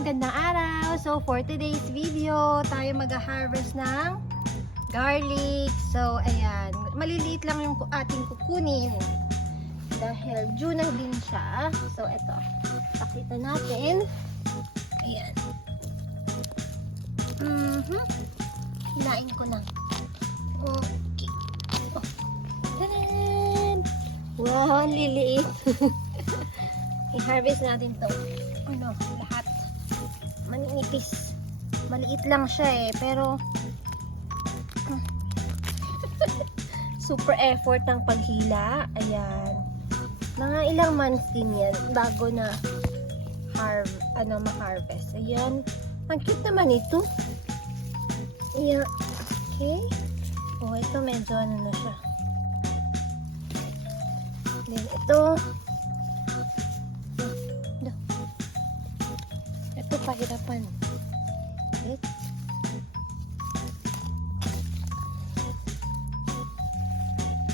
Magandang araw! So for today's video, tayo mag-harvest ng garlic. So ayan, maliliit lang yung ating kukunin dahil June din siya. So eto, pakita natin. Ayan. Hinain ko na. Okay. Oh. Tadan! Wow, ang liliit. I-harvest natin to. Ano, lahat. Maninipis. Maliit lang siya eh, pero super effort ng paghila. Ayan. Mga ilang months din yan bago na ma-harvest. Ayan. Ang cute naman ito. Ayan. Okay. Oh, ito medyo ano na siya. Then ito. Ito pahirapan. Wait.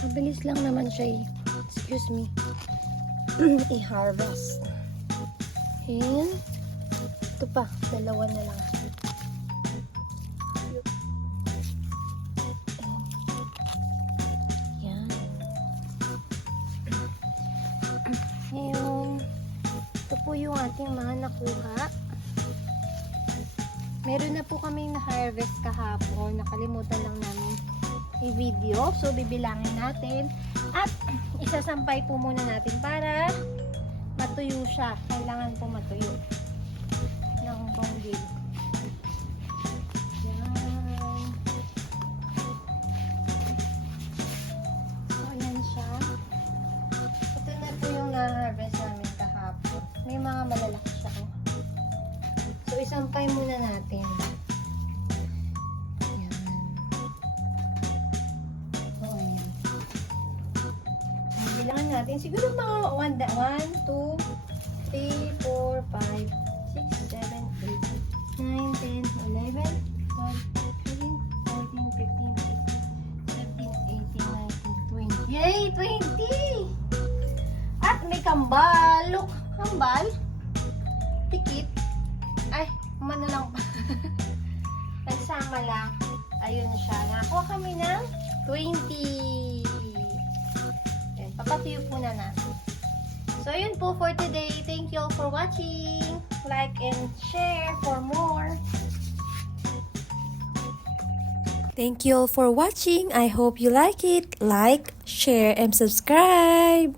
Mabilis lang naman siya eh. Excuse me. I-harvest. Ayan. Ito pa. Dalawa na lang. Ayan. Ngayon, ito po yung ating mga nakuha. Meron na po kaming na-harvest kahapon. Nakalimutan lang namin i-video. So, bibilangin natin. At, isasampay po muna natin para matuyo siya. Kailangan po matuyo ng bonggil. Yan. So, ayan siya. Ito na po yung na-harvest namin kahapon. May mga malalaki siya. So, isampay muna natin. Ayan. So, ayan. Bilangan natin. Siguro mga 1, 2, 3, 4, 5, 6, 7, 8, 9, 10, 11, 12, 13, 14, 15, 16, 17, 18, 19, 20. Yay! 20! At may kambal. Look! Kambal. Tikit. Ay, umano lang pa. Nagsama lang. Ayun siya. Nakakuha kami ng 20. Ayan, papatuyo po na natin. So, ayun po for today. Thank you all for watching. Like and share for more. Thank you all for watching. I hope you like it. Like, share, and subscribe.